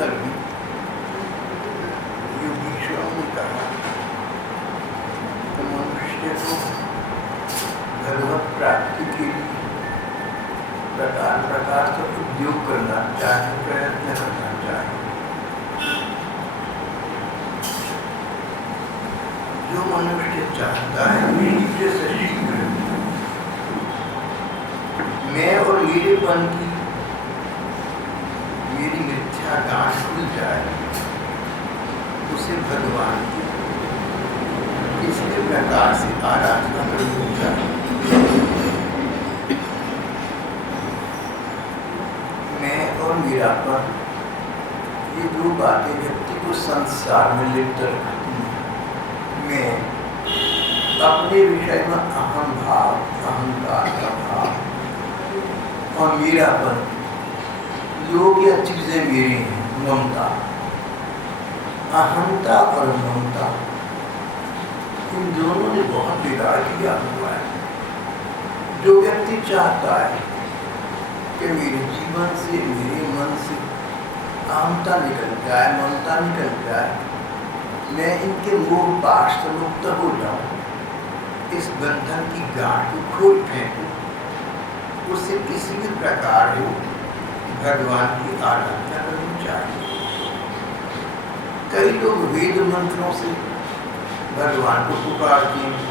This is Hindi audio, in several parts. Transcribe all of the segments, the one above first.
उत्तर में योगीश्वरों ने कहा कि मनुष्य को भगवत प्राप्ति के लिए प्रकार प्रकार से उद्योग करना चाहिए, प्रयत्न करना चाहिए। जो मनुष्य चाहता है शीघ्र से शीघ्र मैं और मेरेपन की मेरी मिथ्या गांठ खुल जाए, उसे भगवान की किसी प्रकार से आराधना करनी चाहिए। मैं और मेरापन ये दो बातें व्यक्ति को संसार में लिप्त रखती हैं। मैं अपने विषय में अहम भाव, अहंकार का भाव और मेरापन, लोग या चीजें मेरी हैं, ममता, अहंता और ममता, इन दोनों ने बहुत बिगाड़ किया हुआ है। जो व्यक्ति चाहता है कि मेरे जीवन से, मेरे मन से अहंता निकल जाए, ममता निकल जाए, मैं इनके मोह पाश से मुक्त हो जाऊं, इस बंधन की गांठ को खोल फेंकूं, उससे किसी भी प्रकार हो भगवान की आराधना करनी चाहिए। कई लोग वेद मंत्रों से भगवान को पुकारते हैं,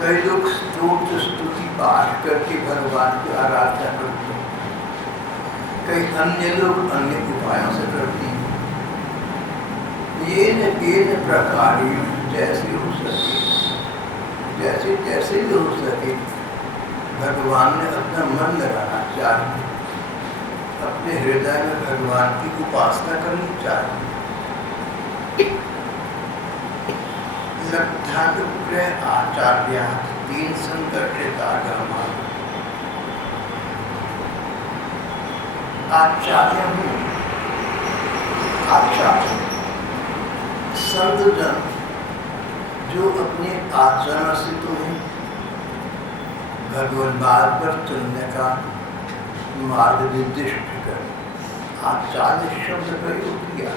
कई लोग स्तोत्र स्तुति पाठ करके भगवान की आराधना करते हैं, कई अन्य लोग अन्य उपायों से करते हैं। ये न प्रकार जैसे हो सके, जैसे जैसे भी हो सके भगवान ने अपना मन लगाना चाहिए, अपने हृदय में भगवान की उपासना करनी चाहिए। लब्धानुग्रह आचार्य तीन संकर्षितागमा, आचार्य हूँ, आचार्य संत जन जो अपने आचरण से तुम्हें भगवान मार्ग पर चलने का मार्ग निर्दिष्ट कर, आचार्य शब्द प्रयोग किया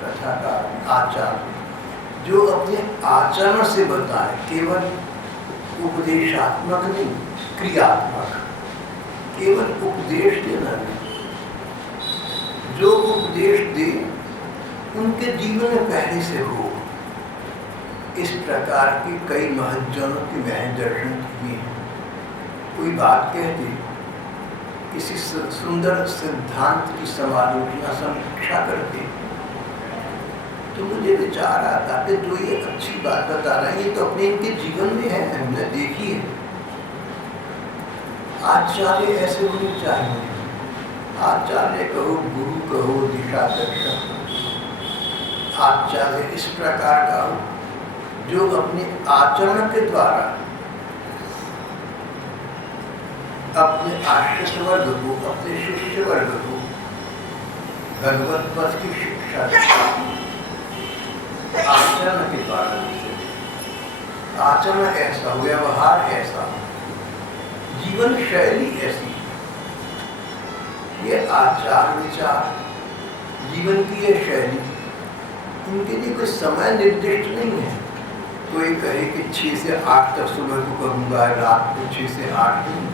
कथाकार ने। आचार्य जो अपने आचरण से बताए, केवल उपदेशात्मक नहीं, क्रियात्मक, केवल उपदेश देना नहीं, जो उपदेश दे उनके जीवन में पहले से हो। इस प्रकार के कई महज्जनों के मैंने दर्शन किए हैं। कोई बात कहते, किसी सुंदर सिद्धांत की समालोचना समीक्षा करते, तो मुझे विचार आता कि जो ये अच्छी बात बता रहे हैं ये तो अपने इनके जीवन में है, हमने देखी है। आचार्य ऐसे होने चाहिए, आचार्य कहो, गुरु कहो, दिशा दर्शक, आचार्य इस प्रकार का हो जो अपने आचरण के द्वारा अपने आश्रित वर्ग को, अपने शिष्य वर्ग को भगवत पथ की शिक्षा देता है। आचरण के द्वारा, आचरण ऐसा हो, व्यवहार ऐसा हो, जीवन शैली ऐसी, ये आचार विचार, जीवन की ये शैली, इनके लिए कोई समय निर्दिष्ट नहीं है। कोई कहे कि 6 से 8 तक सुबह को करूँगा, रात को 6 से 8 नहीं,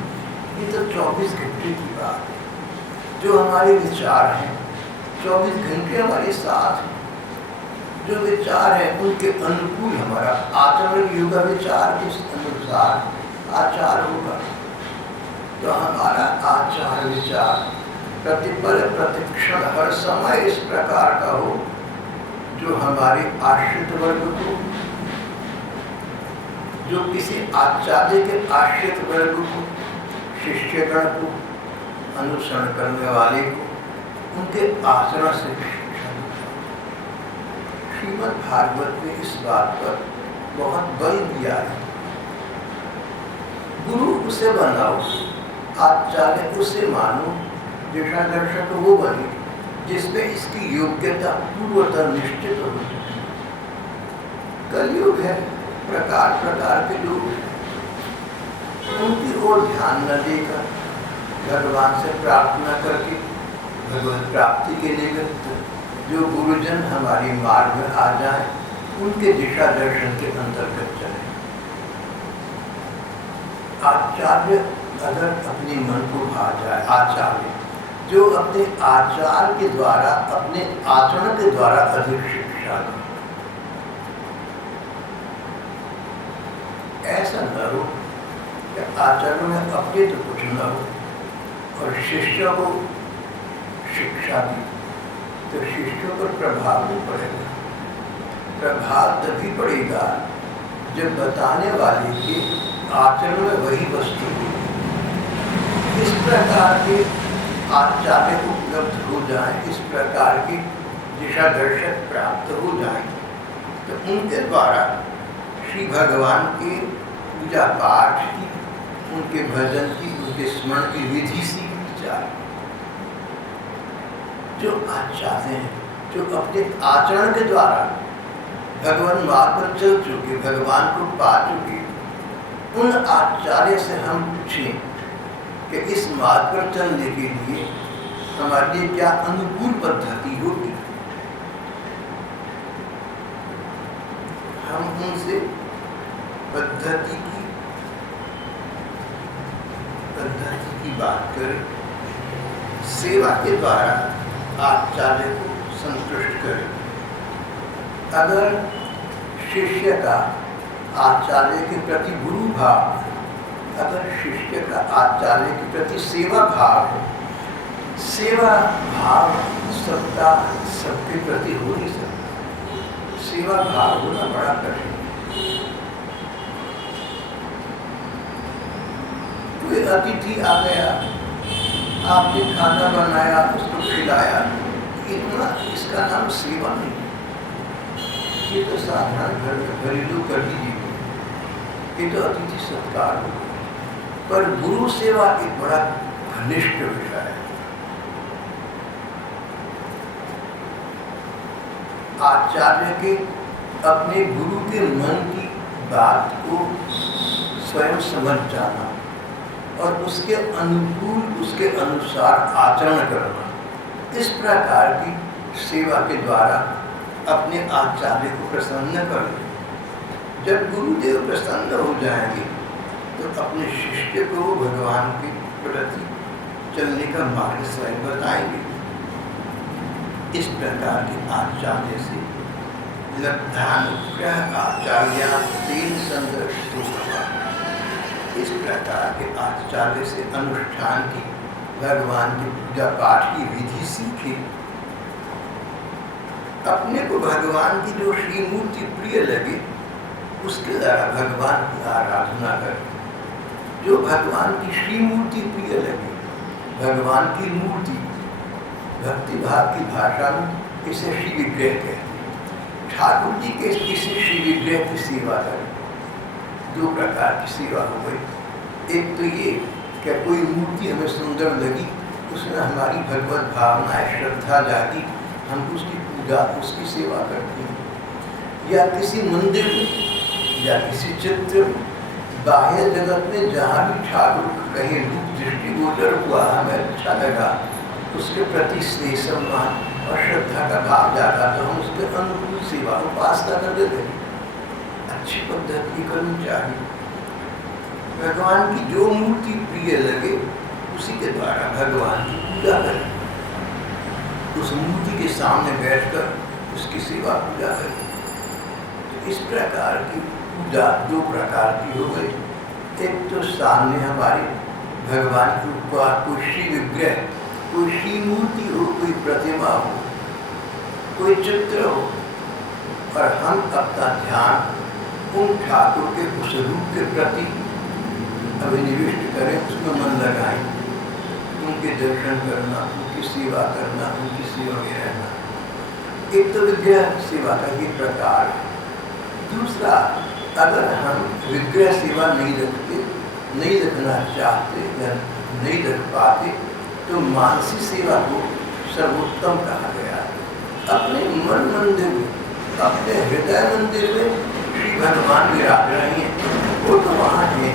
ये तो 24 घंटे की बात है। जो हमारे विचार हैं 24 घंटे हमारे साथ हैं। जो विचार है उनके अनुकूल हमारा आचरण योगा, विचार के अनुसार आचार होगा। तो हमारा आचार विचार प्रतिपल प्रतिक्षण हर समय इस प्रकार का हो जो हमारे आश्रित वर्ग को, जो किसी आचार्य के आश्रित वर्ग को, शिष्यगण को, अनुसरण करने वाले को उनके आचरण से शिक्षा देता। श्रीमद् भागवत में इस बात पर बहुत बल दिया है। गुरु उसे बनाओ, आचार्य उसे मानो, दिशा दर्शक वो बने जिसमें इसकी योग्यता पूर्वतः निश्चित हो जाए। कलयुग है, प्रकार प्रकार के लोग, उनकी ओर ध्यान न देकर भगवान से प्रार्थना करके भगवत प्राप्ति के निमित्त जो गुरुजन हमारी मार्ग में आ जाए उनके दिशा दर्शन के अंतर्गत चले। आचार्य अगर अपने मन को भा जाए, आचार्य जो अपने आचार के द्वारा, अपने आचरण के द्वारा अधिक शिक्षा दे, ऐसा न हो कि आचरण में अपने तो कुछ न हो और शिष्यों को शिक्षा दी तो शिष्यों पर प्रभाव नहीं पड़ेगा। प्रभाव तभी पड़ेगा जब बताने वाले के आचरण में वही वस्तु हो। इस प्रकार के आचार्य उपलब्ध हो जाए, इस प्रकार के दिशा दर्शक प्राप्त हो जाए तो उनके द्वारा श्री भगवान के पूजा पाठ की, उनके भजन की, उनके स्मरण की विधि सीखी जाए। जो आचार्य हैं, जो अपने आचरण के द्वारा भगवान मार्ग पर चल चुके, भगवान को पा चुके, उन आचार्य से हम पूछें कि इस मार्ग पर चलने के लिए हमारे लिए क्या अनुकूल पद्धति होगी। हम उनसे पद्धति की बात करें, सेवा के द्वारा आचार्य को संतुष्ट करें। अगर शिष्य का आचार्य के प्रति गुरु भाव, अगर शिष्य का आचार्य के प्रति सेवा भाव, सेवा भाव सबका सबके प्रति हो नहीं सकता। सेवा भाव होना बड़ा कठिन। कोई अतिथि आ गया, आपने खाना बनाया, उसको खिलाया, इतना इसका नाम सेवा नहीं। ये तो साधारण घर में घरेलू कर दीजिए, ये तो अतिथि सत्कार हो। पर गुरु सेवा एक बड़ा घनिष्ठ विषय है। आचार्य के अपने गुरु के मन की बात को स्वयं समझ जाना और उसके अनुकूल, उसके अनुसार आचरण करना, इस प्रकार की सेवा के द्वारा अपने आचार्य को प्रसन्न कर। जब गुरुदेव प्रसन्न हो जाएंगे तो अपने शिष्य को भगवान के प्रति चलने का मार्ग स्वयं बताएंगे। इस प्रकार के आचार्य से लब्धानुग्रह आचार्य तेन संदर्शितो भव। इस प्रकार के आचार्य से अनुष्ठान की, भगवान की पूजा पाठ की विधि सीखे। अपने को भगवान की जो श्री मूर्ति प्रिय लगे उसके द्वारा भगवान की आराधना करें। जो भगवान की श्री मूर्ति प्रिय लगे, भगवान की मूर्ति, भक्ति भाव की भाषा में इसे श्री विग्रह कहते हैं। ठाकुर जी के किसी श्री विग्रह की सेवा करें। दो प्रकार की सेवा हो गई। एक तो ये कि कोई मूर्ति हमें सुंदर लगी, उसमें हमारी भगवत भावनाएं, श्रद्धा जागी, हम उसकी पूजा, उसकी सेवा करते हैं। या किसी मंदिर में या किसी चित्र, बाह्य जगत में जहाँ भी ठाकुर कहीं रूप दृष्टिगोचर हुआ, हमें अच्छा लगा, उसके प्रति स्नेह, सम्मान और श्रद्धा का भाव जागा तो हम उसके अनुकूल सेवा, उपासना कर देते। अच्छी पद्धति करनी चाहिए। भगवान की जो मूर्ति प्रिय लगे उसी के द्वारा भगवान की पूजा करें। उस मूर्ति के सामने बैठकर उसकी सेवा पूजा करें। तो इस प्रकार की पूजा दो प्रकार की हो गई। एक तो सामने हमारी भगवान के ऊपर कोई श्री विग्रह, कोई श्री मूर्ति हो, कोई प्रतिमा हो, कोई चित्र हो और हम अपना ध्यान उन ठाकुर के उस रूप के प्रति अभिनिविष्ट करें, उसमें मन लगाएं, उनके दर्शन करना, उनकी सेवा करना, उनकी सेवा में रहना। एक तो विग्रह सेवा का ही प्रकार है। दूसरा, अगर हम विग्रह सेवा नहीं रखते, नहीं रखना चाहते या नहीं रख पाते तो मानसी सेवा को सर्वोत्तम कहा गया है। अपने मन मंदिर में, अपने हृदय मंदिर में श्री भगवान विराज रहे हैं, वो तो वहाँ है।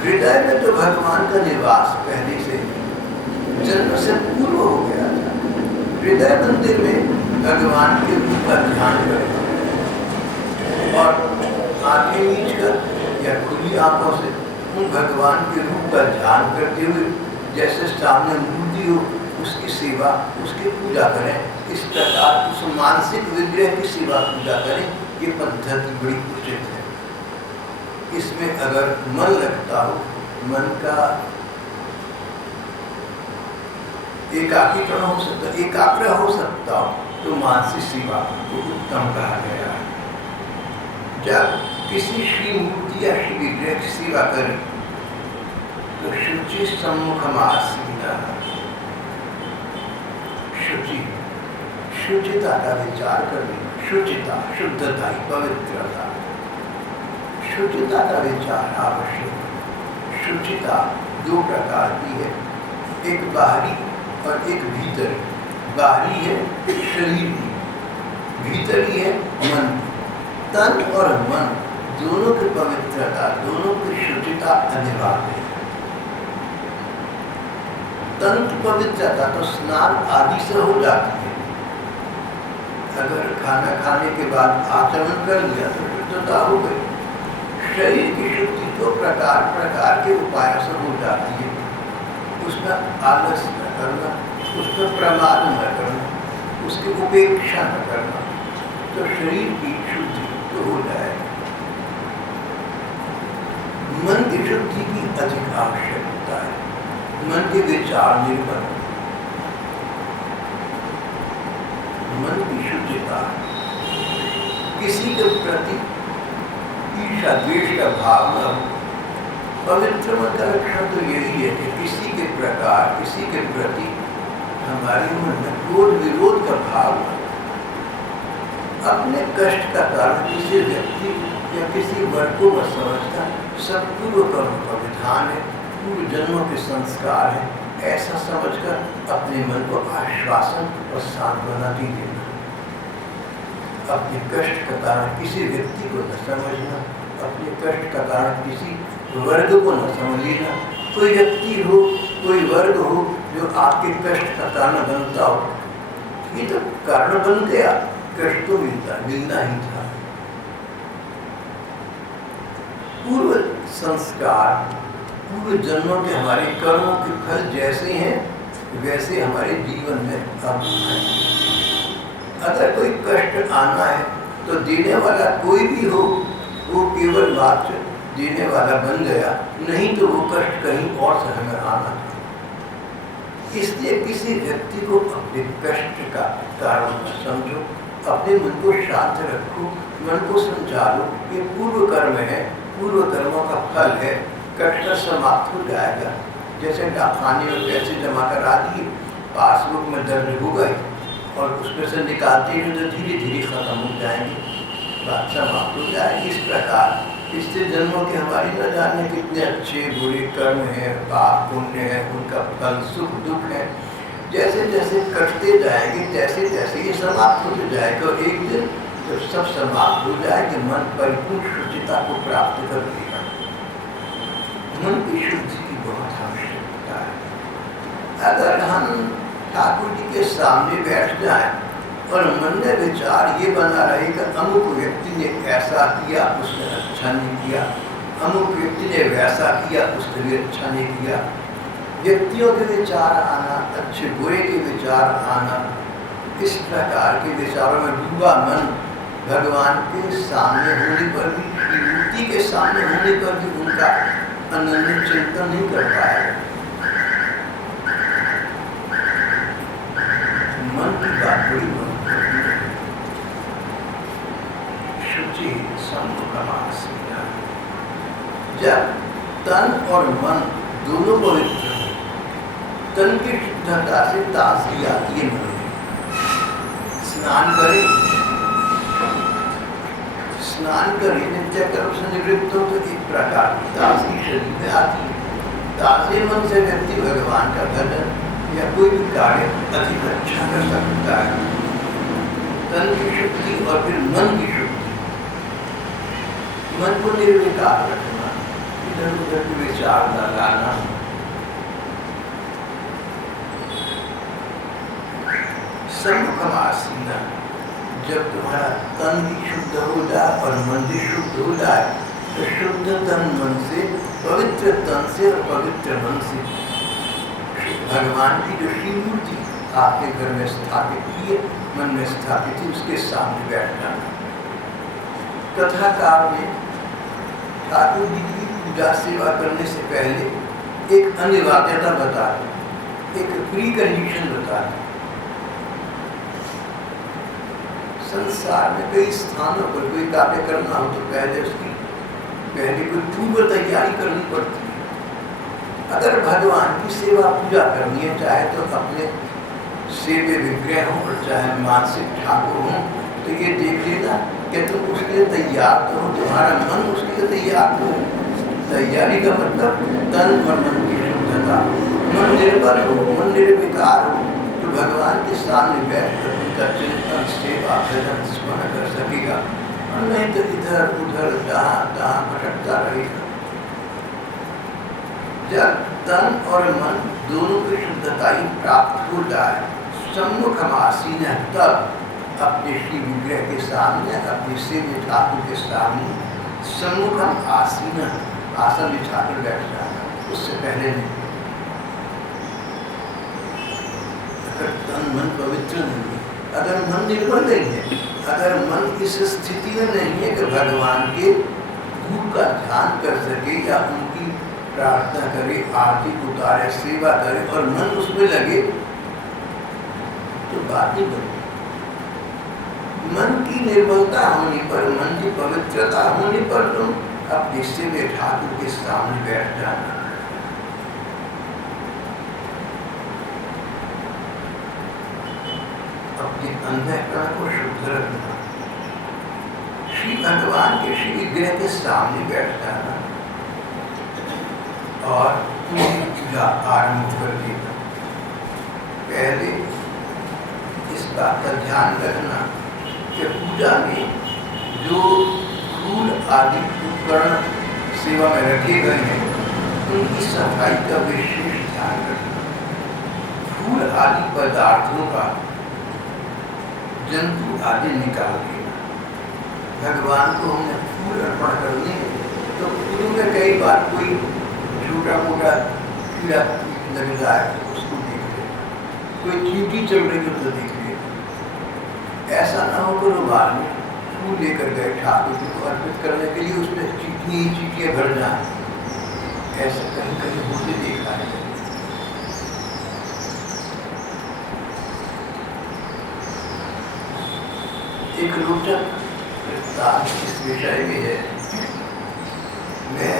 हृदय में तो भगवान का निवास पहले से जन्म से पूर्व हो गया था। हृदय मंदिर में भगवान के रूप का ध्यान करें और आंखें मीच कर या खुली आंखों से उन भगवान के रूप का ध्यान करते हुए जैसे सामने मूर्ति हो उसकी सेवा, उसकी पूजा करें। इस प्रकार उस मानसिक विग्रह की सेवा पूजा करें। ये पद्धति बड़ी उचित है। इसमें अगर मन लगता हो, मन का एकाकीकरण हो सकता, एकाग्र हो सकता हो, तो मानसिक सेवा को उत्तम कहा गया है। जब किसी श्री मूर्ति या श्री विग्रह की सेवा करें तो शुचि सम्मुखमासीना, शुचि, शुचिता का विचार करें। शुचिता, शुद्धता, पवित्रता, शुचिता का विचार आवश्यक। शुचिता दो प्रकार की है, एक बाहरी और एक भीतरी। बाहरी है शरीर की, भीतरी है मन। तन और मन दोनों की पवित्रता, दोनों की शुचिता अनिवार्य है। तन की पवित्रता तो स्नान आदि से हो जाती है। अगर खाना खाने के बाद आचमन कर लिया तो शुद्धता हो गई। शरीर की शुद्धि तो प्रकार प्रकार के उपायों से हो जाती है। उसमें आलस न करना, उसमें प्रमाद न करना, उसकी उपेक्षा न करना, तो शरीर की शुद्धि तो हो जाएगी। मन की शुद्धि की अधिक आवश्यकता है। मन के विचार निर्भर, मन की शुद्धता, किसी के प्रति ईर्ष्या द्वेष का भाव न हो। पवित्र मन का लक्षण तो यही है कि किसी के प्रकार, किसी के प्रति हमारे मन में क्रोध विरोध का भाव न हो। अपने कष्ट का कारण किसी व्यक्ति या किसी वर्ग को न समझता, सब पूर्व कर्म का विधान है, पूर्व जन्मों के संस्कार है, ऐसा समझकर अपने मन को आश्वासन और सांत्वना दी देना। अपने कष्ट का कारण किसी व्यक्ति को न समझना, अपने कष्ट का कारण किसी वर्ग को न समझ लेना। कोई व्यक्ति हो, कोई वर्ग हो जो आपके कष्ट का कारण बनता हो, ये तो कारण बन गया, कष्ट तो मिलना ही था। पूर्व संस्कार, पूर्व जन्मों के हमारे कर्मों के फल जैसे हैं वैसे हमारे जीवन में अब हैं। अगर कोई कष्ट आना है तो देने वाला कोई भी हो, वो केवल मात्र देने वाला बन गया, नहीं तो वो कष्ट कहीं और से हमें आना था। इसलिए किसी व्यक्ति को अपने कष्ट का कारण न समझो, अपने मन को शांत रखो, मन को संचारो। ये पूर्व कर्म है, पूर्व कर्मों का फल है, कष्ट समाप्त हो जाएगा। जैसे डाकखाने में पैसे जमा करा दिए, पासबुक में दर्ज हो गए और उसमें से निकालते ही तो धीरे धीरे खत्म हो जाएंगे, बात समाप्त हो जाएगी। इस प्रकार पिछले जन्मों के हमारी न जाने कितने अच्छे बुरे कर्म हैं, पाप पुण्य है, उनका फल सुख दुख है। जैसे जैसे कटते जाएंगे तैसे तैसे ये समाप्त हो जाएगा और एक दिन जब सब समाप्त हो जाएगी मन परिपूर्ण शुचिता को प्राप्त कर लेगा। मन की शुद्धि की बहुत आवश्यकता है। अगर हम ठाकुर जी के सामने बैठ जाएं और मन में विचार ये बना रहे कि अमुक व्यक्ति ने ऐसा किया, उसने अच्छा नहीं किया, अमुक व्यक्ति ने वैसा किया, उसने भी अच्छा नहीं किया, व्यक्तियों के विचार आना, अच्छे बुरे के विचार आना, इस प्रकार के विचारों में डूबा मन भगवान के सामने होने पर भी, मूर्ति के सामने होने पर भी उनका अनन्य चिंतन नहीं कर पाएगा। मन की बात बड़ी महत्वपूर्ण है। शुचि सम्मुखमासीना, जब तन और मन दोनों पवित्र हो, तन की शुद्धता से ताजगी आती है मन में। स्नान करें नित्य कर्म से निवृत्त हो तो एक प्रकार की ताजगी शरीर में आती है। ताजे मन से व्यक्ति भगवान का भजन या कोई भी कार्य अधिक अच्छा कर सकता है। तन की शुद्धि और फिर मन की शुद्धि, मन को निर्विकार रखना, इधर उधर के विचार न लाना, सम्मुखम आसीन, जब तुम्हारा तन भी शुद्ध हो जाए और मन भी शुद्ध हो जाए तो शुद्ध तन मन से, पवित्र तन से और पवित्र मन से भगवान की जो श्री मूर्ति आपके घर में स्थापित की है, मन में स्थापित थी, उसके सामने बैठ जाना। कथाकार में ठाकुर जी की पूजा सेवा करने से पहले एक अनिवार्यता बता दी, एक प्री कंडीशन बता दी। संसार में कई स्थानों पर कोई कार्य करना हो तो पहले कोई पूर्व तैयारी करनी पड़ती है। अगर भगवान की सेवा पूजा करनी है, चाहे तो अपने सेवे विग्रह हो और चाहे मानसिक ठाकुर हो, तो ये देख लेना कि तुम उसके लिए तैयार तो हो, तुम्हारा मन उसके लिए तैयार तो हो। तैयारी का मतलब तन और मन की शुद्धता। मन निर्बल हो, मन निर्विकार हो, तो भगवान के सामने बैठकर उनका चिंतन सेवा भजन स्मरण कर सकेगा, और नहीं तो इधर उधर जहाँ तहाँ भटकता रहेगा। जब तन और मन दोनों की शुद्धता ही प्राप्त हो जाए, सम्मुखम आसीन, तब अपने श्री विग्रह के सामने, अपने सेव्य ठाकुर के सामने सम्मुखम आसीन, आसन बिछाकर बैठ जाना, उससे पहले नहीं। अगर तन मन पवित्र नहीं है, अगर मन निर्मल नहीं है, अगर मन इस स्थिति में नहीं है कि भगवान के रूप का ध्यान कर सके या उनकी प्रार्थना करे, आरती उतारे, सेवा करे और मन उसमें लगे, तो बात ही बनी। मन की निर्मलता होने पर, मन की पवित्रता होने पर तुम अपने सेव्य ठाकुर के सामने बैठ जाना। अपने अंतःकरण को शुद्ध रखना, श्री भगवान के श्री विग्रह के सामने बैठ जाना और उनकी पूजा आरंभ कर देना। पहले इस बात का ध्यान रखना कि पूजा में जो फूल आदि उपकरण सेवा में रखे गए हैं, उनकी सफाई का विशेष ध्यान रखना। फूल आदि पदार्थों का जंतु आदि निकाल देना। भगवान को हमने फूल अर्पण करने हैं, तो फूलों में कई बार कोई छोटा मोटा कीड़ा लग जाए तो उसको देख लेना, कोई चींटी चल रही हो तो देख लेना। ऐसा ना हो कि रुमाल में फूल लेकर गए ठाकुर जी को अर्पित करने के लिए, उसमें चींटियाँ भर जाए, ऐसा कहीं कहीं होते देखा है। एक रोचक प्रस्ताव इस विषय में है। मैं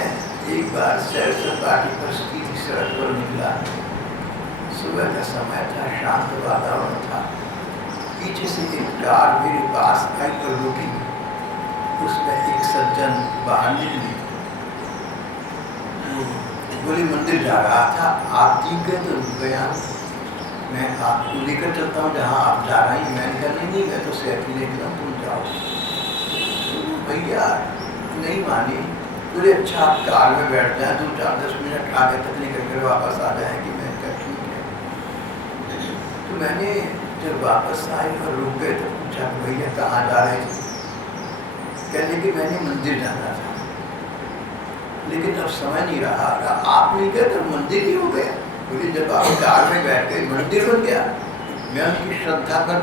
एक बार सैर सपाटी पर सीधी सड़क पर निकला। सुबह का समय था, शांत वातावरण था। पीछे से एक कार मेरे पास आई और रुकी। उसमें एक सज्जन बाहर निकली, बोले मंदिर जा रहा था, आप ठीक गए तो रुक गया, मैं आपको लेकर चलता हूँ जहाँ आप जा रही हैं। मैंने कहा नहीं, मैं तो सैर के लिए निकला, तुम जाओ। तो भैया नहीं मानी, बोले अच्छा आप कार में बैठ जाए, 2-4-10 मिनट आगे तक निकल कर वापस आ जाए कि मैं क्या ठीक है। तो मैंने जब वापस आए और रुक गए तो पूछा भैया कहाँ जा रहे थे? कहने कि मैंने मंदिर जाना था, लेकिन अब समय नहीं रहा। आप नहीं गए तो मंदिर ही हो गया। बोले जब आप कार में बैठ गए मंदिर बन गया। मैं उनकी श्रद्धा पर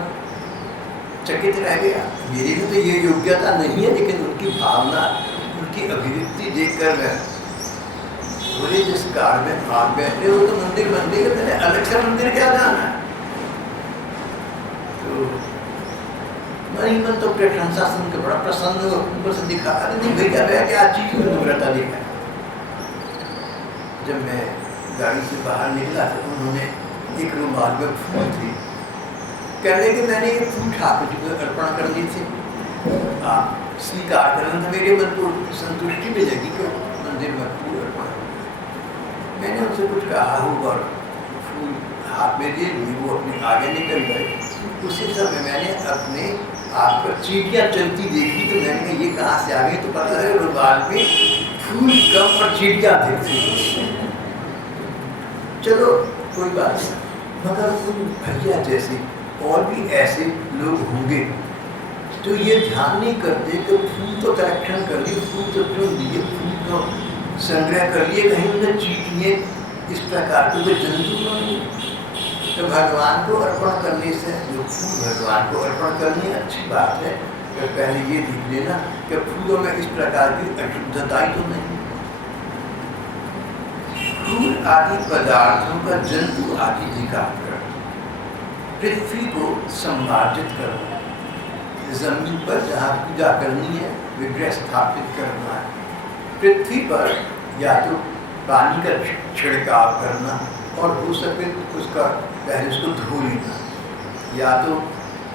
चकित रह गया। मेरी भी तो ये योग्यता नहीं है, लेकिन उनकी भावना, उनकी अभिव्यक्ति देखकर मैं बोले जिस कार में आप बैठे हो तो मंदिर बन गया, मैंने अलग से मंदिर क्या जाना है। तो मन तो प्रशंसा सुन के बड़ा प्रसन्न ऊपर से दिखा, अरे नहीं भैया मैं क्या चीज में दुर्घटना दिखा। जब मैं गाड़ी से बाहर निकला तो उन्होंने एक रुमाल में फूल थी, कहने कि मैंने ये फूल ठाकुर जी को अर्पण कर दी थी, आप स्वीकार करना था। मेरे मन को संतुष्टि मिलेगी कि मंदिर में फूल अर्पण। मैंने उनसे कुछ कहा होगा और फूल हाथ में दे दी, वो अपने आगे निकल गए। उसी समय मैंने अपने आप पर चींटियाँ चलती देखी, तो मैंने कहा ये कहाँ से आ गई, तो पता है रुमाल में फूल कम और चींटियाँ देखी। चलो कोई बात नहीं, मगर उन भैया जैसे और भी ऐसे लोग होंगे तो ये ध्यान नहीं करते कि फूल तो कलेक्शन कर लिए, फूल तो चुन लिए, फूल तो संग्रह कर लिए, कहीं उन्हें चीट लिए, इस प्रकार के कोई जंतु तो नहीं। तो भगवान को अर्पण करने से, जो फूल भगवान को अर्पण करनी अच्छी बात है, तो पहले ये देख लेना कि फूलों में इस प्रकार की अशुद्धता ही तो नहीं। फूल आदि पदार्थों का जंतु आदि निकाल कर पृथ्वी को संमार्जित करना, जमीन पर जहाँ पूजा करनी है विग्रह स्थापित करना है, पृथ्वी पर या तो पानी का छिड़काव करना और हो सके उसका पहले उसको धो लेना, या तो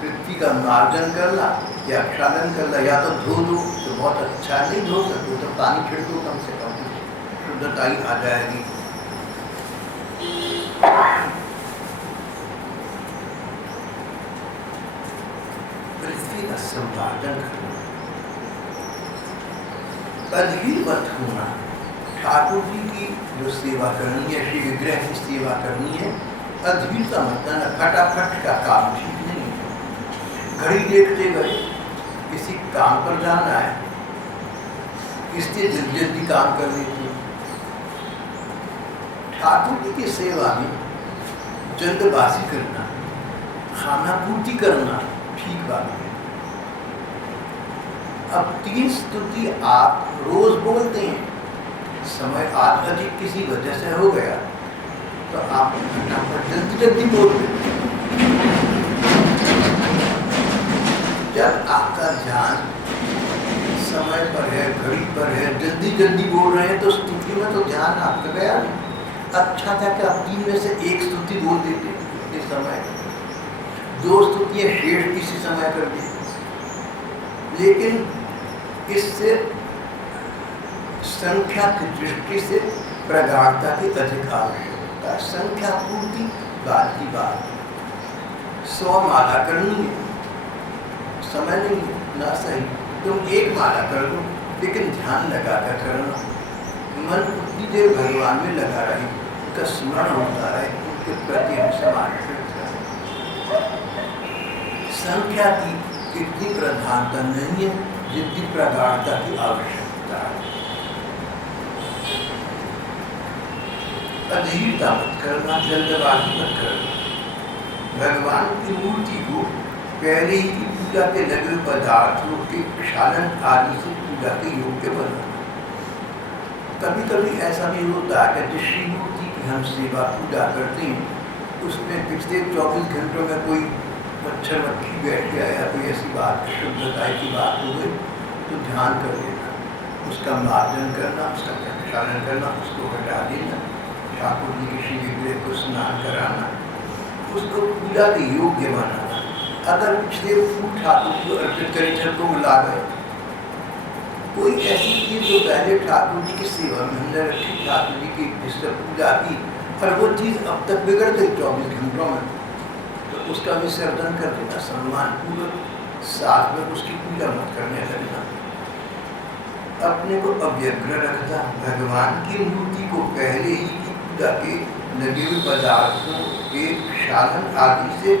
पृथ्वी का मार्जन करना या क्षालन करना, या तो धो दो तो बहुत अच्छा, नहीं धो सकते तो पानी छिड़को, कम से कम शुद्धता ही आ जाएगी। पृथ्वी का संपादन करना, अधीरवत होना, ठाकुर जी की जो सेवा करनी है, श्री विग्रह की सेवा करनी है, अधीर का मतलब फटाफट का काम ठीक नहीं है। घड़ी देखते गए किसी काम पर जाना है, इसलिए जल्दी जल्दी काम कर लेते हैं। ठाकुर जी की सेवा में जल्दबाजी करना, खाना पूर्ति करना ठीक बात है। अब 3 स्तुति आप रोज बोलते हैं, समय आज अधिक किसी वजह से हो गया तो आप जल्दी जल्दी बोलते हैं। जब आपका ध्यान समय पर है, घड़ी पर है, जल्दी जल्दी बोल रहे हैं तो स्तुति में तो ध्यान आपका गया नहीं। अच्छा था कि आप 3 में से 1 स्तुति बोल देते इस समय, 2 स्तुतियाँ शेष किसी समय कर दी, लेकिन इससे संख्या की दृष्टि से प्रगाढ़ता की अधिक आवश्यकता है। संख्या पूर्ति बात की बात, 100 माला करनी है, समय नहीं है ना, सही तुम 1 माला कर दो, लेकिन ध्यान लगा कर करना, मन उतनी देर भगवान में लगा रहे, उनका स्मरण होता है, उनके प्रति हम समर्पित हैं। संख्या की इतनी प्रधानता नहीं है जितनी प्रगाढ़ता की आवश्यकता है। अधीरता मत करना, जल्दबाजी मत करना। भगवान की मूर्ति को पहले ही की पूजा के लगे पदार्थों के क्षालन आदि से पूजा के योग्य बनाना। कभी कभी ऐसा भी होता है कि जिस मूर्ति की हम सेवा पूजा करते हैं उसमें पिछले 24 घंटों में कोई मच्छर मक्खी बैठ गया या कोई ऐसी बात, शुद्धता की बात हो गई तो ध्यान कर लेना, उसका मार्जन करना, उसका प्रक्षालन करना, उसको हटा देना, ठाकुर जी की श्री विग्रह को स्नान कराना, उसको पूजा के योग्य बनाना। अगर पिछले फूल ठाकुर जी को अर्पित करे थे तो मिला गए, कोई ऐसी चीज़ जो पहले ठाकुर जी की सेवा में हमने रखी, ठाकुर जी की जिससे पूजा की, और वो चीज़ अब तक बिगड़ गई 24 घंटों में, तो उसका विसर्जन कर देना, सम्मान पूर्वक, साथ में उसकी पूजा मत करने लगना। अपने को अव्यग्र रखता, भगवान की मूर्ति को पहले ही की पूजा के लगे हुए पदार्थों के क्षालन आदि से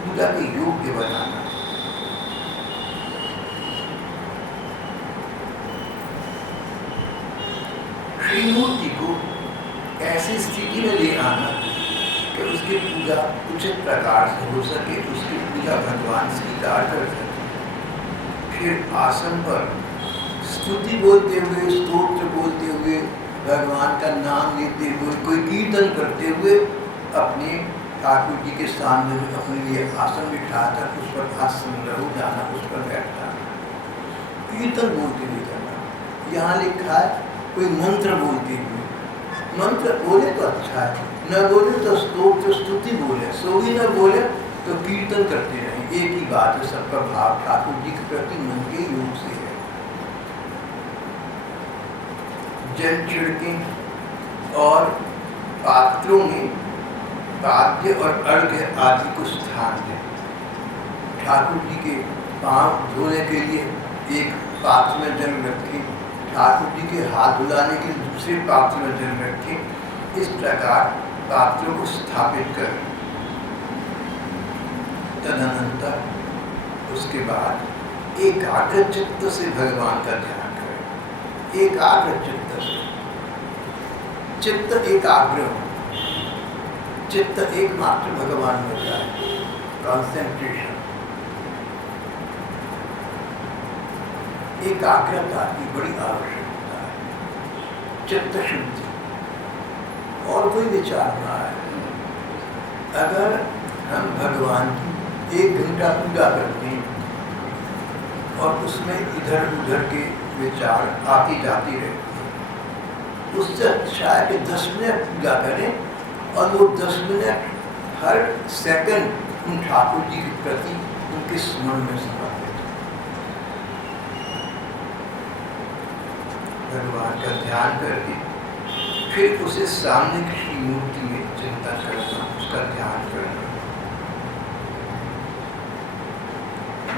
पूजा के योग्य बनाना। श्री मूर्ति को ऐसी स्थिति में ले आना कि उसकी पूजा उचित प्रकार से हो सके, उसकी पूजा भगवान स्वीकार कर सके। फिर आसन पर स्तुति बोलते हुए, स्तोत्र बोलते हुए, भगवान का नाम लेते हुए, कोई कीर्तन करते हुए अपने ठाकुर जी के सामने में अपने लिए आसन बिठाकर उस पर आसन रहो जाना, उस पर बैठना, कीर्तन बोलते हुए करना। यहाँ लिखा है कोई मंत्र बोलते हुए, मंत्र बोले तो अच्छा है, न बोले तो स्तोत्र स्तुति बोले, सो भी न बोले तो कीर्तन करते रहे, एक ही बात है, सबका भाव ठाकुर जी के प्रति मन के योग से है। जल छिड़के और पात्रों में पाद्य और अर्घ्य आदि को स्थान दें। ठाकुर जी के पांव धोने के लिए एक पात्र में जल रखें, ठाकुर जी के हाथ धुलाने के लिए दूसरे पात्र में जल रखें। इस प्रकार पात्रों को स्थापित करें। तदनंतर उसके बाद एकाग्र चित्त से भगवान का ध्यान करें। एकाग्र चित्त से, चित्त एकाग्र हो, चित्त एकमात्र भगवान में जाए, कॉन्सेंट्रेशन, एकाग्रता की बड़ी आवश्यकता है। चित्त शुद्धि और कोई विचार ना आए। अगर हम भगवान की 1 घंटा पूजा करते हैं और उसमें इधर उधर के विचार आती जाती रहती हैं, उससे अच्छा है कि 10 मिनट पूजा करें और वो 10 मिनट हर सेकंड उन ठाकुर जी के प्रति उनके स्मरण में समर्पित हो। भगवान का ध्यान करके फिर उसे सामने की मूर्ति में चिंता करना, उसका ध्यान करना।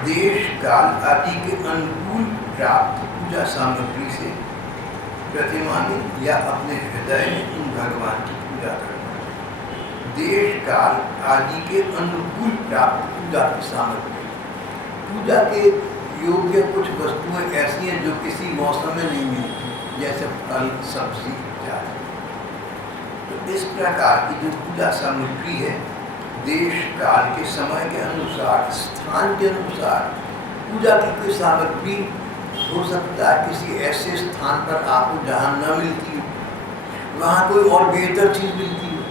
देश काल आदि के अनुकूल प्राप्त पूजा सामग्री से प्रतिमा में या अपने हृदय में उन भगवान की पूजा करना। देश काल आदि के अनुकूल प्राप्त पूजा की सामग्री, पूजा के योग्य कुछ वस्तुएं ऐसी हैं जो किसी मौसम में नहीं मिलती, जैसे फल, सब्जी इत्यादि। तो इस प्रकार की जो पूजा सामग्री है, देश काल के समय के अनुसार, स्थान के अनुसार पूजा की कोई सामग्री हो सकता है किसी ऐसे स्थान पर आपको जहाँ न मिलती हो, वहाँ कोई और बेहतर चीज मिलती हो,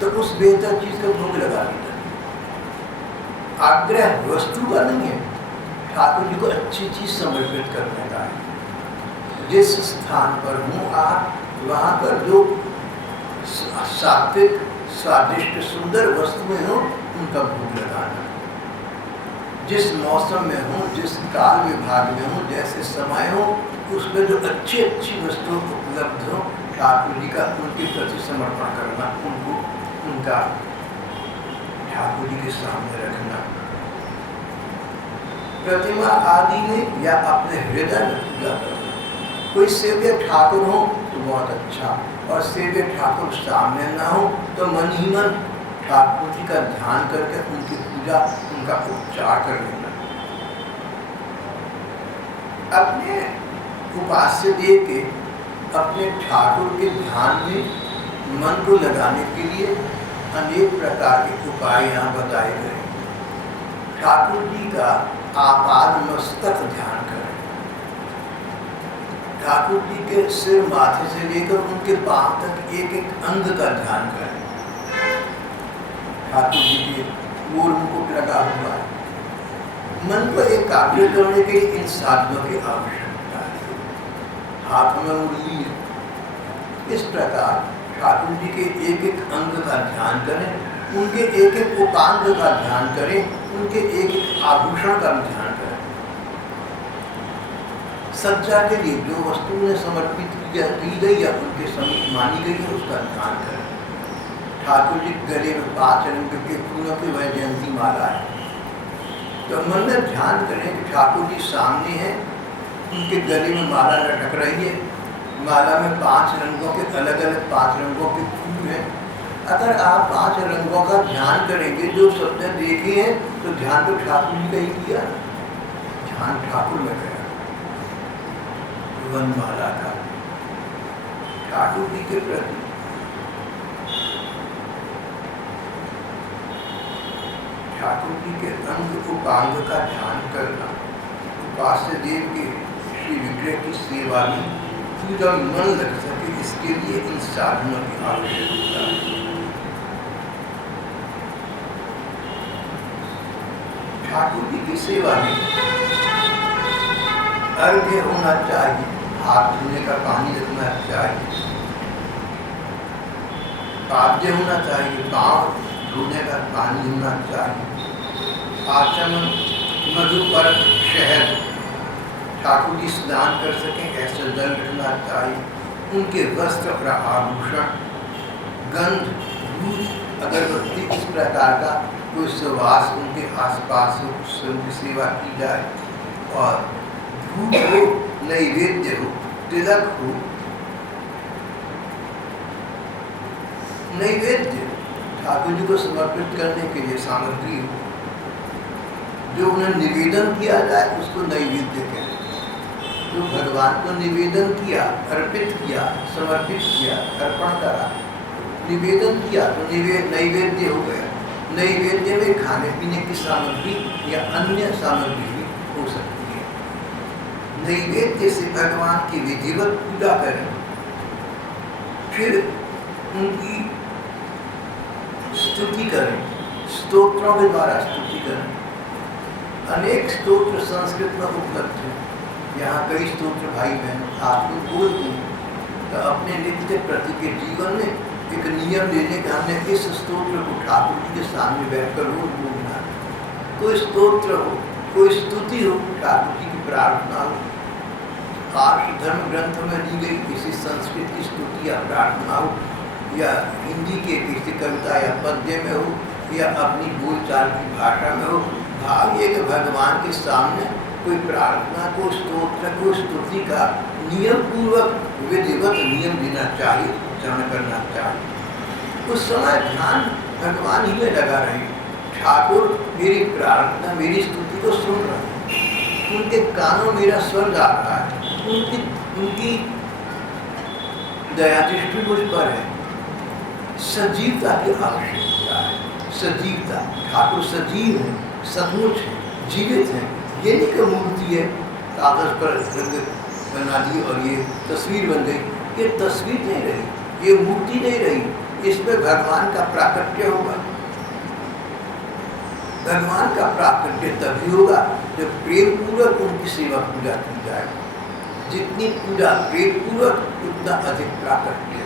तो उस बेहतर चीज का भोग लगा देता है। आग्रह वस्तु का नहीं है, ठाकुर जी को अच्छी चीज समर्पित करने का है। जिस स्थान पर हूँ आप, वहाँ पर जो सात्विक, स्वादिष्ट, सुंदर वस्तुएं हो, उनका भोग लगाना। जिस मौसम में हूँ, जिस काल विभाग में हूँ, जैसे समय हो, उसमें जो अच्छी अच्छी वस्तुएं उपलब्ध हो, ठाकुर जी का उनके प्रति समर्पण करना, उनको उनका ठाकुर जी के सामने रखना। प्रतिमा आदि में या अपने हृदय में पूजा करना। कोई सेव्य ठाकुर हो तो बहुत अच्छा, और सेव्य ठाकुर सामने ना हो तो मन ही मन ठाकुर जी का ध्यान करके उनकी पूजा, उनका उपचार कर लेना। अपने उपास्य देव के, अपने ठाकुर के ध्यान में मन को लगाने के लिए अनेक प्रकार के उपाय यहाँ बताए गए। ठाकुर जी का आपाद मस्तक ध्यान करें। ठाकुर जी के सिर, माथे से लेकर उनके पांव तक एक एक अंग का ध्यान करें। ठाकुर जी के मूल मुकुट लगा हुआ है। मन को एकाग्र करने के लिए इन साधनों की आवश्यकता है। हाथ में मुरली है। इस प्रकार ठाकुर जी के एक एक अंग का ध्यान करें, उनके एक एक उपांग का ध्यान करें, उनके एक एक आभूषण का ध्यान करें। सज्जा के लिए जो वस्तु ने समर्पित की गई या उनके समीप मानी गई है, उसका ध्यान करें। ठाकुर जी गले में 5 रंग के फूलों की वह जयंती माला है। तो मन में ध्यान करें कि ठाकुर जी सामने हैं, उनके गले में माला लटक रही है, माला में 5 रंगों के अलग अलग 5 रंगों के फूल हैं। अगर आप 5 रंगों का ध्यान करेंगे, जो शब्द देखे हैं, तो ध्यान तो ठाकुर जी का ही किया, ध्यान ठाकुर में गया। वनमाला का ठाकुर जी के प्रति ठाकुर जी के अंग उपांग का ध्यान करना, उपास्य देव के श्री विग्रह की सेवा में पूरा मन लग सके, इसके लिए इन साधनों की आवश्यकता है। ठाकुर जी की सेवा में अर्घ्य होना चाहिए, हाथ धोने का पानी रखना चाहिए, पाद्य होना चाहिए, पाँव धोने का पानी होना चाहिए, आचमन, मधुपर, शहद, ठाकुर जी स्नान कर सकें ऐसा जल रखना चाहिए, उनके वस्त्र और आभूषण, गंध, दूध, अगरबत्ती, इस प्रकार का कोई सुवास उनके आसपास हो, उससे उनकी सेवा की जाए। और धूप हो, नैवेद्य हो, तिलक हो, नैवेद्य ठाकुर जी को समर्पित करने के लिए सामग्री हो, जो उन्हें निवेदन किया जाए उसको नैवेद्य कहते हैं। जो भगवान को निवेदन किया, अर्पित किया, समर्पित किया, अर्पण करा, निवेदन किया तो नैवेद्य हो गया। नैवेद्य में खाने पीने की सामग्री या अन्य सामग्री भी हो सकती है। नैवेद्य से भगवान की विधिवत पूजा करें, फिर उनकी स्तुति करें, स्तोत्रों के द्वारा स्तुति करें। अनेक स्तोत्र संस्कृत में उपलब्ध हैं। यहाँ कई स्तोत्र भाई बहन आप लोग बोलते हैं, तो अपने नित्य प्रति के जीवन में एक नियम लेने का हमने इस स्तोत्र को ठाकुर जी के सामने बैठकर रोज बोलना। कोई स्तोत्र हो, कोई स्तुति हो, ठाकुर जी की प्रार्थना हो, आर्ष धर्म ग्रंथों में दी गई किसी संस्कृत की स्तुति या प्रार्थना हो, या हिंदी के किसी कविता या पद्य में हो, या अपनी बोलचाल की भाषा में हो, भाव ये कि भगवान के सामने कोई प्रार्थना को, स्तोत्र को, स्तुति का नियम पूर्वक विधिवत नियम देना चाहिए, उच्चारण करना चाहिए। उस समय ध्यान भगवान ही में लगा रहे। ठाकुर मेरी प्रार्थना, मेरी स्तुति को सुन रहे हैं, उनके कानों मेरा स्वर जा रहा है, उनकी दया दृष्टि मुझ पर है। सजीवता की आवश्यकता है। सजीवता, ठाकुर सजीव है, सचमुच है, जीवित है। ये नहीं कि मूर्ति है, कागज पर रंग बना दी और ये तस्वीर बन गई। ये तस्वीर नहीं रही, ये मूर्ति नहीं रही, इसमें भगवान का प्राकट्य होगा। भगवान का प्राकट्य तभी होगा जब प्रेम पूर्वक उनकी सेवा पूजा की जाए। जितनी पूजा प्रेम पूर्वक, उतना अधिक प्राकट्य।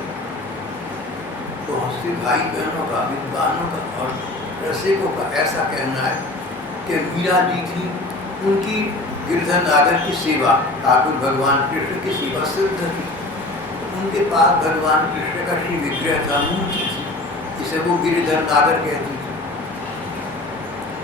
तो हस्ती भाई बहनों का, विद्वानों का और रसिकों का ऐसा कहना है कि मीरा जी थी, उनकी गिरधर नागर की सेवा, ठाकुर भगवान कृष्ण की सेवा सिद्ध थी। उनके पास भगवान कृष्ण का श्री विग्रह था, मूर्ति थी, इसे वो गिरधर नागर कहती थी।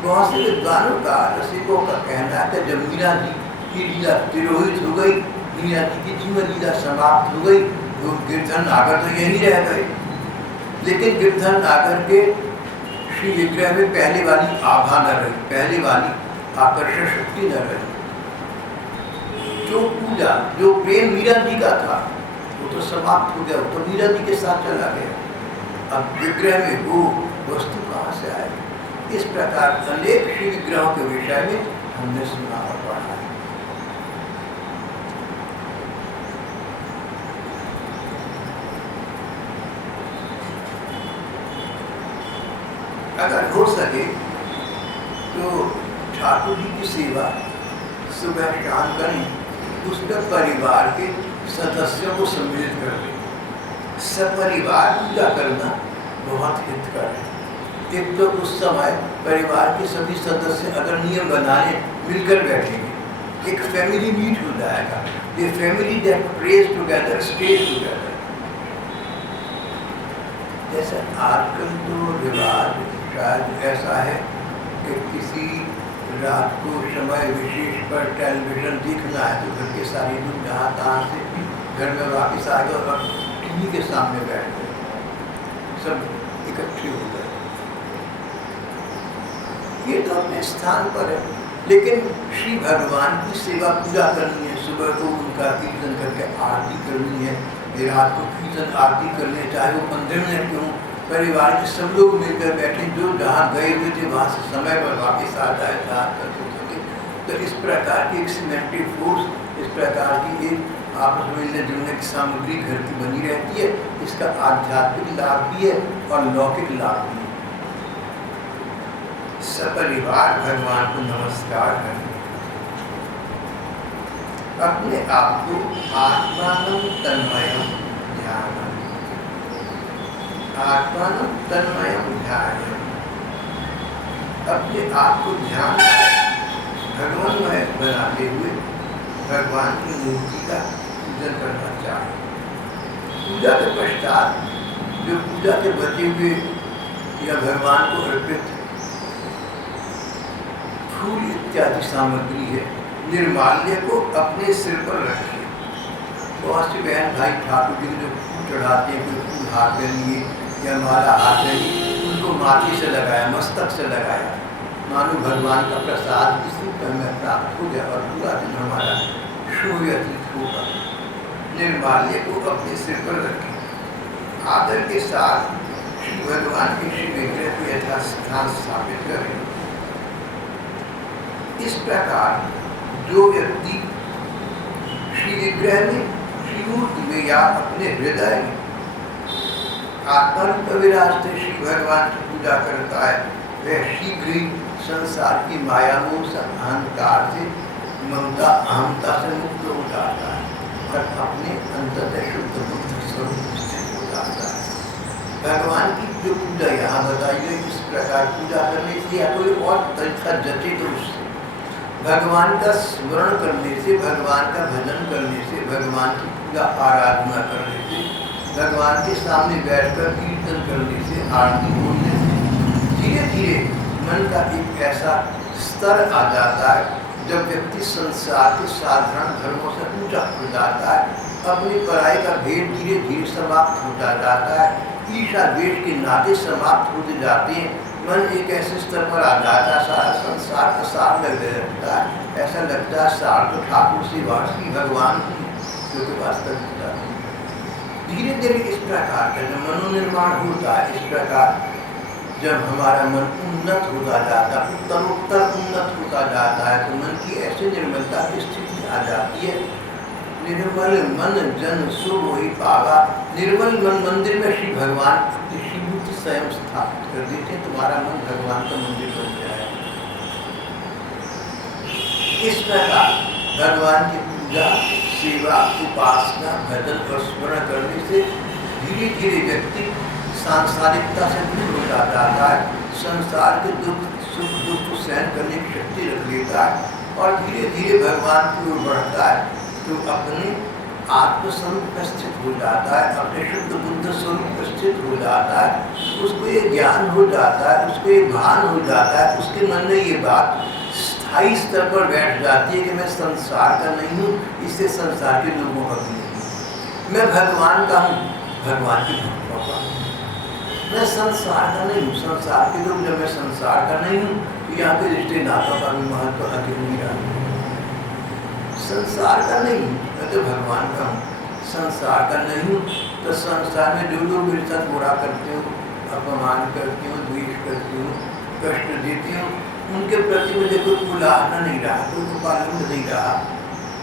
बहुत से विद्वानों का, रसिकों का कहना है कि जब मीरा जी की लीला तिरोहित हो गई, मीरा जी की जीवन लीला समाप्त हो गई, तो गिरधर नागर तो यही रह गए। लेकिन गिरधर नागर के श्री विग्रह में पहले वाली आभा न रही, पहले वाली आकर्षण शक्ति न रही। जो पूजा, जो प्रेम मीरा जी का था, वो तो समाप्त हो गया, वो तो मीरा जी के साथ चला गया। अब विग्रह में वो वस्तु कहाँ से आएगी? इस प्रकार अनेक श्री विग्रहों के विषय में हमने सुना और पढ़ा है। अगर हो सके तो ठाकुर जी की सेवा सुबह शाम करें, उसमें परिवार के सदस्यों को सम्मिलित कर दें। सपरिवार पूजा करना बहुत हितकर है। एक तो उस समय परिवार के सभी सदस्य अगर नियम बनाने मिलकर बैठेंगे, एक फैमिली मीट हो जाएगा। ये family that praise together stage together. जैसे आजकल तो रिवाज शायद ऐसा है कि किसी रात को समय विशेष पर टेलीविज़न देखना है तो घर के सारे लोग जहाँ तहाँ से घर में वापस आ गए और टीवी के सामने बैठ गए, सब इकट्ठे हो गए। ये तो अपने स्थान पर है, लेकिन श्री भगवान की सेवा पूजा करनी है। सुबह को उनका कीर्तन करके आरती करनी है, रात को कीर्तन आरती करनी है, चाहे वो 15 मिनट क्यों। परिवार के सब लोग मिलकर बैठे, जो जहाँ गए हुए थे वहाँ से समय पर वापस आ जाए, जहाँ तक हो सके। तो इस प्रकार की एक सीमेंटेड फोर्स, इस प्रकार की एक आपस में मिलने जुलने की सामग्री घर की बनी रहती है। इसका आध्यात्मिक लाभ भी है और लौकिक लाभ भी है। सपरिवार भगवान को नमस्कार करें। अपने आप को आत्मानं तन्मयं ध्यानम्, आत्मानं तन्मयं ध्यानम्। अपने आप को ध्यान भगवानमय बनाते हुए भगवान की मूर्ति का पूजन करना चाहिए। पूजा के पश्चात जो पूजा के बचे हुए या भगवान को अर्पित फूल इत्यादि सामग्री है, निर्माल्य को अपने सिर पर रखिए। बहुत से बहन भाई ठाकुर जी को जो फूल चढ़ाते हैं, कोई फूल हाथ में लिए या माला हाथ में लिए, उनको माथे से लगाया, मस्तक से लगाया, मानो भगवान का प्रसाद इसी पर में प्राप्त हो गया और पूरा दिन हमारा शुभ व्यतीत होगा। निर्माल्य को अपने सिर पर रखें, आदर के साथ श्री भगवान के श्री विग्रह को यथास्थान स्थापित करें। इस प्रकार जो व्यक्ति श्री विग्रह में, श्री मूर्ति में या अपने हृदय में आत्मा विराजते श्री भगवान की पूजा करता है, वह शीघ्र ही संसार की माया मोह अहंकार से, ममता अहमता से मुक्त हो जाता है और अपने अंततः शुद्ध बुद्ध स्वरूप स्थित हो जाता है। भगवान की जो पूजा यहाँ बताई गई, इस प्रकार पूजा करने से या कोई और तरीका जचे तो उससे, भगवान का स्मरण करने से, भगवान का भजन करने से, भगवान की पूजा आराधना करने से, भगवान के सामने बैठकर कीर्तन करने से, आरती बोलने से धीरे धीरे मन का एक ऐसा स्तर आ जाता है जब व्यक्ति संसार के साधारण धर्मों से ऊंचा हो जाता है, अपनी पढ़ाई का भेद धीरे धीरे समाप्त होता जाता है, ईर्ष्या द्वेष के नाते समाप्त होते जाते हैं, मन एक ऐसे स्तर पर आ जाता है, सारा संसार का सार लगने लगता है, ऐसा लगता है सार तो ठाकुर से वासी भगवान जो के पास तक धीरे धीरे इस प्रकार का जब मनोनिर्माण होता है, इस प्रकार जब हमारा मन उन्नत होता जाता है, उत्तरोत्तर उन्नत होता जाता है, तो मन की ऐसी निर्मलता की स्थिति आ जाती है। निर्मल मन जन सो मोहि पावा, निर्मल मन मंदिर में श्री भगवान अपनी श्री मूर्ति स्वयं स्थापित कर देते हैं, तुम्हारा मन भगवान का मंदिर बन जाए। इस प्रकार भगवान की पूजा, सेवा, उपासना, भजन और स्मरण करने से धीरे धीरे व्यक्ति सांसारिकता से दूर हो जाता है, संसार के दुख सुख दुख को सहन करने की शक्ति रख लेता है और धीरे धीरे भगवान की ओर बढ़ता है, तो अपने आत्मस्वरूप में स्थित हो जाता है, अपने शुद्ध बुद्ध स्वरूप में स्थित हो जाता है, उसको ये ज्ञान हो जाता है, उसको ये भान हो जाता है, उसके मन में ये बात स्थायी स्तर पर बैठ जाती है कि मैं संसार का नहीं हूँ, इससे संसार के लोगों का भी नहीं, मैं भगवान का हूँ, भगवान की भक्तों का, मैं संसार का नहीं हूँ, संसार के लोग, जब मैं संसार का नहीं हूँ तो यहाँ के रिश्ते नातों का भी महत्व अधिक नहीं रहा। संसार का नहीं हूँ, मैं तो भगवान का हूँ, संसार का नहीं हूँ तो संसार में जो लोग मेरे साथ बुरा करते हो, अपमान करती हूँ, द्वेष करती हूँ, कष्ट देती हूँ, उनके प्रति मुझे कोई बुलाना नहीं रहा, कोई उपालंब नहीं रहा,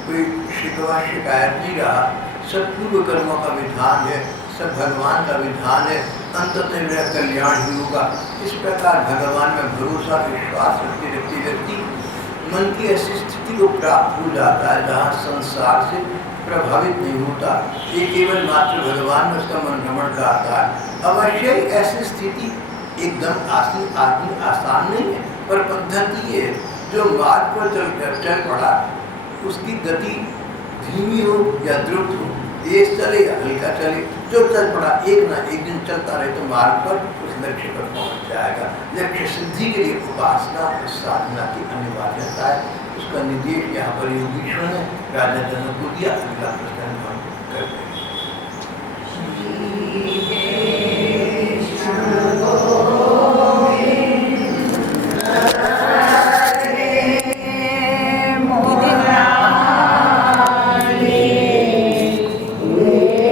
कोई शिकवा शिकायत नहीं रहा, सब पूर्व कर्मों का विधान है, सब भगवान का विधान है, अंततः मेरा कल्याण ही होगा। इस प्रकार भगवान में भरोसा विश्वास रखते रखते व्यक्ति मन की ऐसी स्थिति को प्राप्त हो जाता है जहाँ संसार से प्रभावित नहीं होता, ये केवल मात्र भगवान में उसका मन रमण करता है। अवश्य ऐसी स्थिति एकदम आसान नहीं है, पर पद्धति है। जो मार्ग पर चल पड़ा उसकी गति धीमी हो या द्रुत हो, तेज चले या हल्का चले, जो चल पड़ा एक ना एक दिन चलता रहे तो मार्ग पर उस लक्ष्य पर पहुंच जाएगा। लक्ष्य सिद्धि के लिए उपासना और साधना की अनिवार्यता है। उसका निर्देश यहाँ पर योगीश्वर ने राजा जनक को दिया। अगला प्रश्न हम करते हैं।